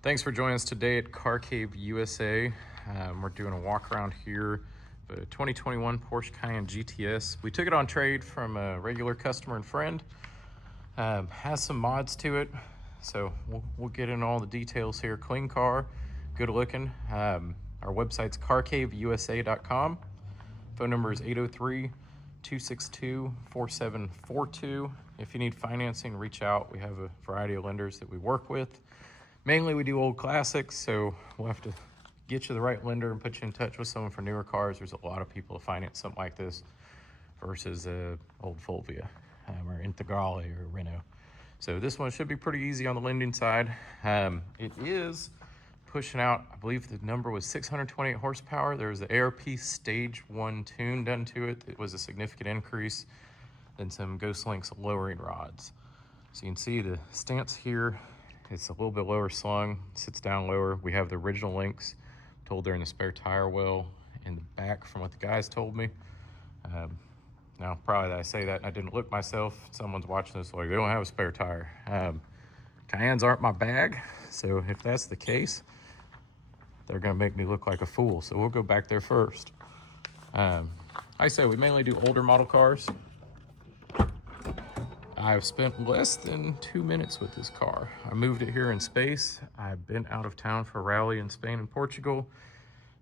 Thanks for joining us today at Car Cave USA. We're doing a walk around here of a 2021 Porsche Cayenne GTS. We took it on trade from a regular customer and friend. Has some mods to it, so we'll get into all the details here. Clean car, good looking. Our website's carcaveusa.com. Phone number is 803-262-4742. If you need financing, reach out. We have a variety of lenders that we work with. Mainly we do old classics, so we'll have to get you the right lender and put you in touch with someone for newer cars. There's a lot of people to finance something like this versus old Fulvia or Integrale or Renault. So this one should be pretty easy on the lending side. It is pushing out, I believe the number was 628 horsepower. There was the APR Stage 1 tune done to it. It was a significant increase. Then some Ghost Links lowering rods. So you can see the stance here. It's a little bit lower slung, sits down lower. We have the original links told they're in the spare tire well in the back from what the guys told me. Now, probably that I say that and I didn't look myself. Someone's watching this like, they don't have a spare tire. Cayennes aren't my bag, so if that's the case, they're gonna make me look like a fool. So we'll go back there first. I say we mainly do older model cars. I've spent less than 2 minutes with this car. I moved it here in space. I've been out of town for a rally in Spain and Portugal.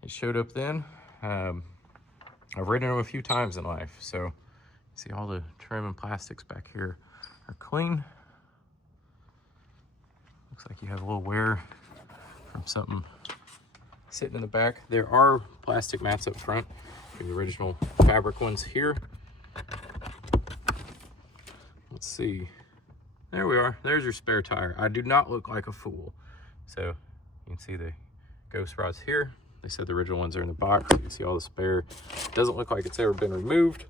It showed up then. I've ridden it a few times in life. So see all the trim and plastics back here are clean. Looks like you have a little wear from something sitting in the back. There are plastic mats up front. The original fabric ones here. Let's see. There we are. There's your spare tire. I do not look like a fool. So you can see the ghost rods here. They said the original ones are in the box. You can see all the spare. Doesn't look like it's ever been removed.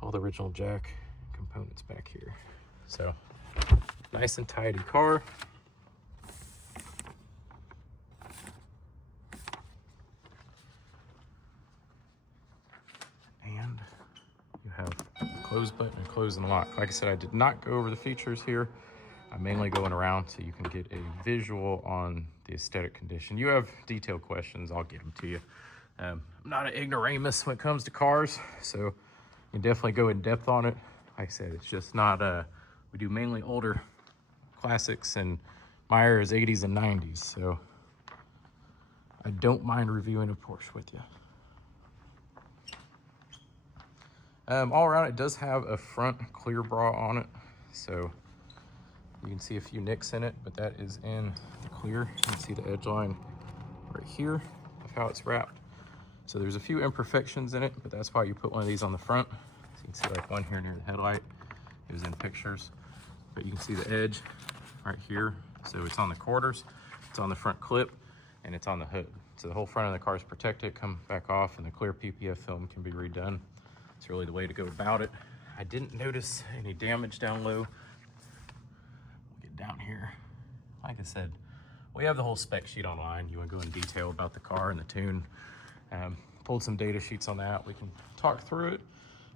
All the original jack components back here. So nice and tidy car. And you have close button and close and lock. Like I said, I did not go over the features here. I'm mainly going around so you can get a visual on the aesthetic condition. You have detailed questions, I'll get them to you. I'm not an ignoramus when it comes to cars, so you can definitely go in depth on it. Like I said, it's just not, we do mainly older classics, and my era is 80s and 90s, so I don't mind reviewing a Porsche with you. All around, it does have a front clear bra on it, so you can see a few nicks in it, but that is in the clear. You can see the edge line right here of how it's wrapped. So there's a few imperfections in it, but that's why you put one of these on the front. So you can see like one here near the headlight. It was in pictures, but you can see the edge right here. So it's on the quarters, it's on the front clip, and it's on the hood. So the whole front of the car is protected, come back off, and the clear PPF film can be redone. It's really the way to go about it. I didn't notice any damage down low. We'll get down here. Like I said, we have the whole spec sheet online. You want to go in detail about the car and the tune. Pulled some data sheets on that. We can talk through it.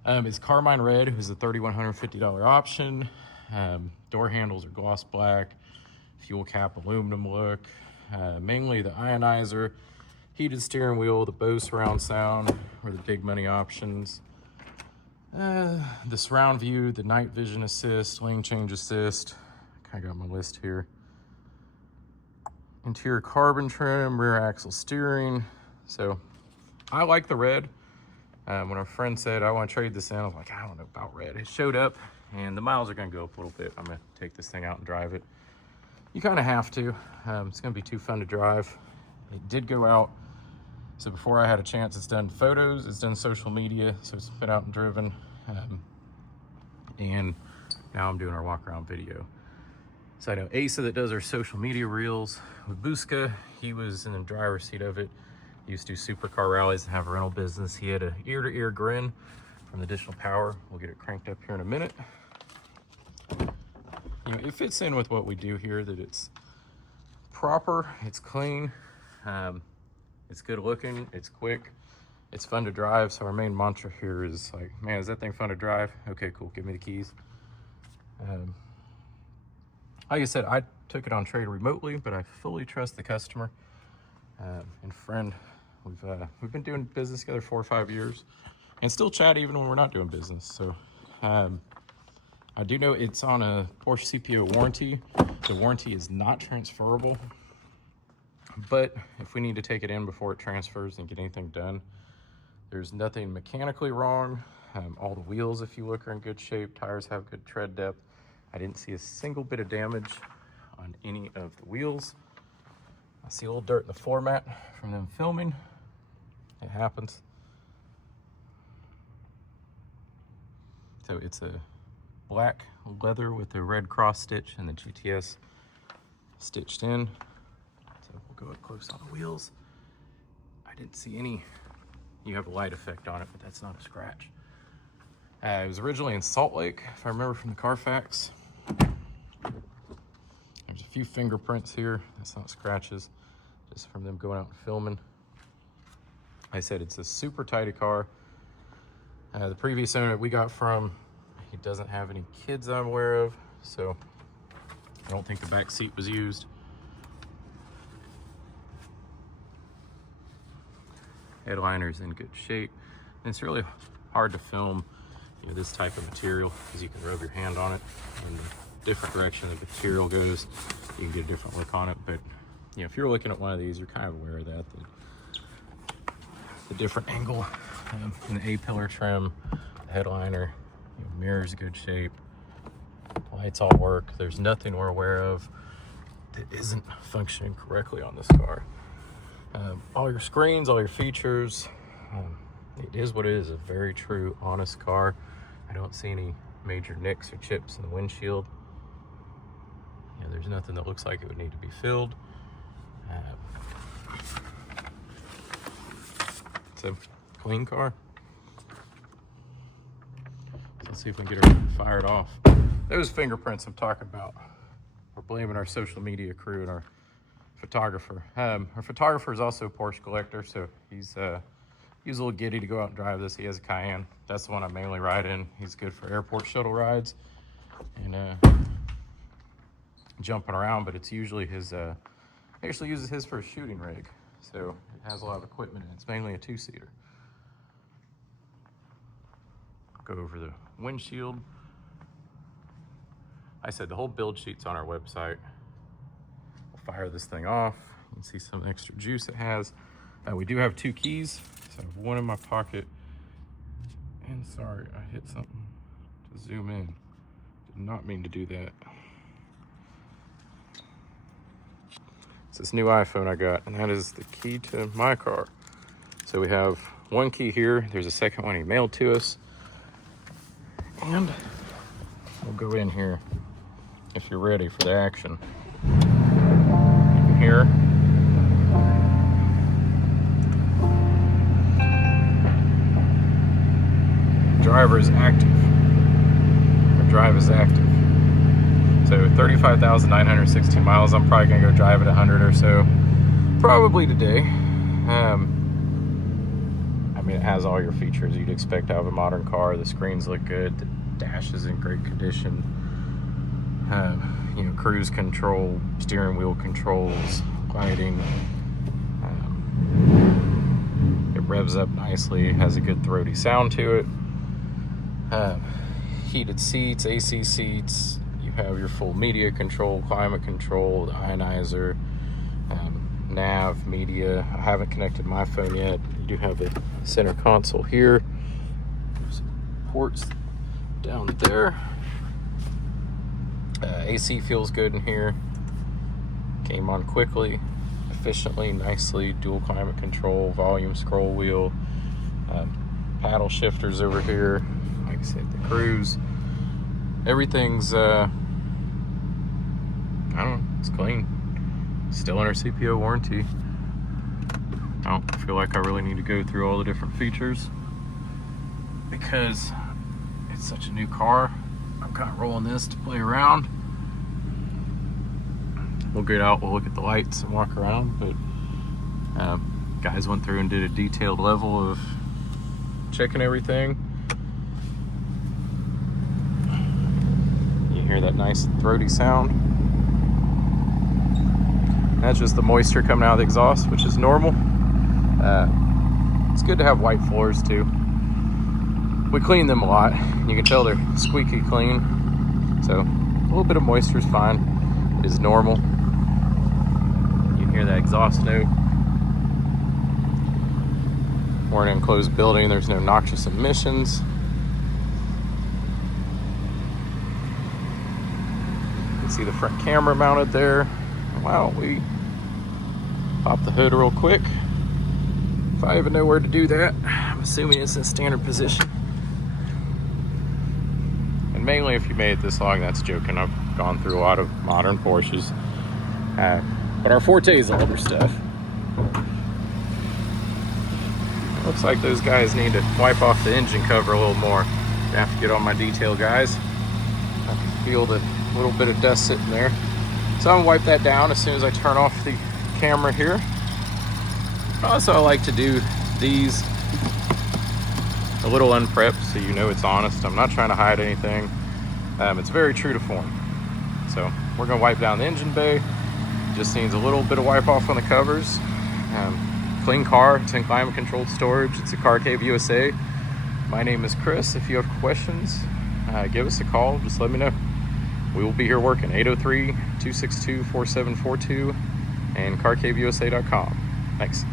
It's Carmine Red, who's a $3,150 option. Door handles are gloss black. Fuel cap aluminum look. Mainly the ionizer, heated steering wheel, the Bose surround sound are the big money options. The surround view, the night vision assist, lane change assist. Kind of got my list here. Interior carbon trim, rear axle steering. So I like the red. When our friend said, I want to trade this in, I was like, I don't know about red. It showed up and the miles are going to go up a little bit. I'm going to take this thing out and drive it. You kind of have to. It's going to be too fun to drive. It did go out. So before I had a chance, it's done photos, it's done social media, so it's been out and driven. And now I'm doing our walk around video. So I know Asa that does our social media reels with Busca. He was in the driver's seat of it. He used to do supercar rallies and have a rental business. He had an ear-to-ear grin from the additional power. We'll get it cranked up here in a minute. You know, it fits in with what we do here, that it's proper, it's clean, it's good looking, it's quick, it's fun to drive. So our main mantra here is like, man, is that thing fun to drive? Okay, cool, give me the keys. Like I said, I took it on trade remotely, but I fully trust the customer and friend. We've been doing business together 4 or 5 years, and still chat even when we're not doing business. So I do know it's on a Porsche CPO warranty. The warranty is not transferable, but if we need to take it in before it transfers and get anything done, there's nothing mechanically wrong. All the wheels, if you look, are in good shape. Tires have good tread depth. I didn't see a single bit of damage on any of the wheels. I see a little dirt in the floor mat from them filming. It happens. So it's a black leather with a red cross stitch and the GTS stitched in. So we'll go up close on the wheels. I didn't see any. You have a light effect on it, but that's not a scratch. It was originally in Salt Lake, if I remember from the Carfax. There's a few fingerprints here. That's not scratches, just from them going out and filming. I said it's a super tidy car. The previous owner that we got from, he doesn't have any kids I'm aware of, so I don't think the back seat was used. Headliner's in good shape. And it's really hard to film this type of material because you can rub your hand on it, and the different direction the material goes, you can get a different look on it. But if you're looking at one of these, you're kind of aware of that. The different angle in the A-pillar trim, the headliner, mirror's good shape, lights all work. There's nothing we're aware of that isn't functioning correctly on this car. All your screens, all your features, it is what it is, a very true, honest car. I don't see any major nicks or chips in the windshield. There's nothing that looks like it would need to be filled. It's a clean car. So let's see if we can get her fired off. Those fingerprints I'm talking about, we're blaming our social media crew and our photographer. Our photographer is also a Porsche collector, so he's a little giddy to go out and drive this. He has a Cayenne. That's the one I mainly ride in. He's good for airport shuttle rides and jumping around, but it's usually his, he actually uses his for a shooting rig. So it has a lot of equipment, and it's mainly a 2-seater. Go over the windshield. I said the whole build sheet's on our website. We'll fire this thing off. You can see some extra juice it has. We do have 2 keys, so I have one in my pocket. And sorry, I hit something to zoom in. Did not mean to do that. It's this new iPhone I got, and that is the key to my car. So we have 1 key here. There's a second one he mailed to us. And we'll go in here if you're ready for the action. Here. Driver is active. Our drive is active. So 35,960 miles. I'm probably gonna go drive it 100 or so, probably today. I mean, it has all your features you'd expect out of a modern car. The screens look good. The dash is in great condition. Cruise control, steering wheel controls, lighting. It revs up nicely. It has a good throaty sound to it. Heated seats, AC seats. You have your full media control, climate control, the ionizer, nav, media. I haven't connected my phone yet. You do have a center console here. There's ports down there. AC feels good in here. Came on quickly, efficiently, nicely. Dual climate control, volume scroll wheel, paddle shifters over here. Like I said, the cruise. Everything's, I don't know, it's clean. Still under CPO warranty. I don't feel like I really need to go through all the different features because it's such a new car. I'm kind of rolling this to play around. We'll get out, we'll look at the lights and walk around, but guys went through and did a detailed level of checking everything. You hear that nice throaty sound. That's just the moisture coming out of the exhaust, which is normal. It's good to have white floors too. We clean them a lot. You can tell they're squeaky clean. So a little bit of moisture is fine. It is normal. You can hear that exhaust note. We're in an enclosed building. There's no noxious emissions. You can see the front camera mounted there. Why don't we pop the hood real quick? If I even know where to do that. I'm assuming it's in standard position. And mainly if you made it this long, that's joking. I've gone through a lot of modern Porsches. But our forte is older stuff. Looks like those guys need to wipe off the engine cover a little more. I have to get on my detail guys. I can feel the little bit of dust sitting there. So I'm gonna wipe that down as soon as I turn off the camera here. Also, I like to do these a little unprepped so you know it's honest. I'm not trying to hide anything. It's very true to form. So we're gonna wipe down the engine bay. Just needs a little bit of wipe off on the covers. Clean car, it's in climate controlled storage. It's a Car Cave USA. My name is Chris. If you have questions, give us a call, just let me know. We will be here working 803-262-4742 and carcaveusa.com. Thanks.